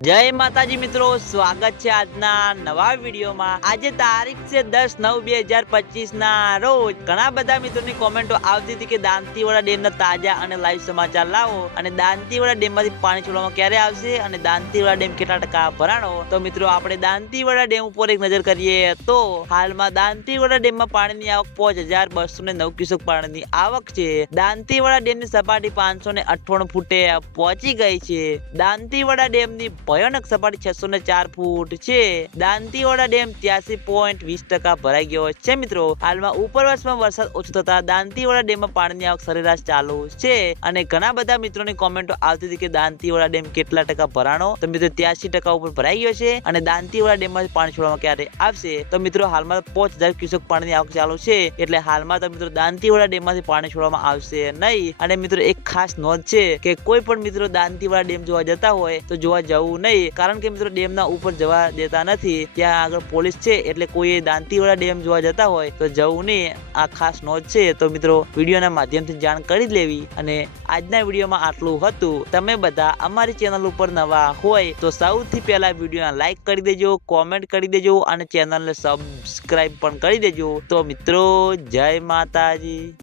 જય માતાજી મિત્રો, સ્વાગત છે આજના નવા વિડીયોમાં. આજે તારીખ છે દસ નવ બે હજાર પચીસ ના રોજ ઘણા બધા મિત્રોની કોમેન્ટો આવતી હતી કે દાંતીવાડા ડેમના તાજા અને લાઈવ સમાચાર લાવો. અને દાંતીવાડા ડેમમાંથી પાણી છોડવામાં ક્યારે આવશે અને દાંતીવાડા ડેમ કેટલા ટકા ભરાણો? તો મિત્રો, આપણે દાંતીવાડા ડેમ ઉપર એક નજર કરીએ તો હાલમાં દાંતીવાડા ડેમમાં પાણીની આવક પાંચ હજાર બસો ને નવ ક્યુસેક પાણીની આવક છે. દાંતીવાડા ડેમની સપાટી પાંચસો ને અઠ્ઠાણું ફૂટે પહોંચી ગઈ છે. દાંતીવાડા ડેમની ભયાનક સપાટી છસો ને ચાર ફૂટ છે. દાંતીવાડા ડેમ ત્યાસી પોઈન્ટ વીસ ટકા ભરાઈ ગયો છે મિત્રો. હાલમાં ઉપરવાસમાં વરસાદ ઓછો થતા દાંતીવાડા ડેમમાં પાણીની આવક સરેરાશ ચાલુ છે. અને ઘણા બધા મિત્રોની કોમેન્ટો આવતી હતી કે દાંતીવાડા ડેમ કેટલા ટકા ભરાણો? તો મિત્રો ત્યાસી ટકા ઉપર ભરાઈ ગયો છે અને દાંતીવાડા ડેમમાંથી પાણી છોડવામાં ક્યારે આવશે? તો મિત્રો હાલમાં પાંચ હજાર ક્યુસેક પાણીની આવક ચાલુ છે. એટલે હાલમાં તો મિત્રો દાંતીવાડા ડેમમાંથી પાણી છોડવામાં આવશે નહીં. અને મિત્રો એક ખાસ નોંધ છે કે કોઈ પણ મિત્રો દાંતીવાડા ડેમ જોવા જતા હોય તો જોવા જવું નહીં. કારણ કે મિત્રો, ડેમના ઉપર જવા દેતા નથી. ત્યાં આગળ પોલીસ છે, એટલે કોઈ દાંતીવાળા ડેમ જોવા જતા હોય તો જવું નહીં. આ ખાસ નોંધ છે, તો મિત્રો, વિડીયોના માધ્યમથી જાણ કરી લેવી. અને આજના વિડીયોમાં આટલું હતું. તમે બધા અમારી ચેનલ ઉપર નવા હોય તો સૌથી પહેલા વિડીયોને લાઈક કરી દેજો, કોમેન્ટ કરી દેજો, અને ચેનલને સબસ્ક્રાઇબ પણ કરી દેજો. તો મિત્રો, જય માતાજી.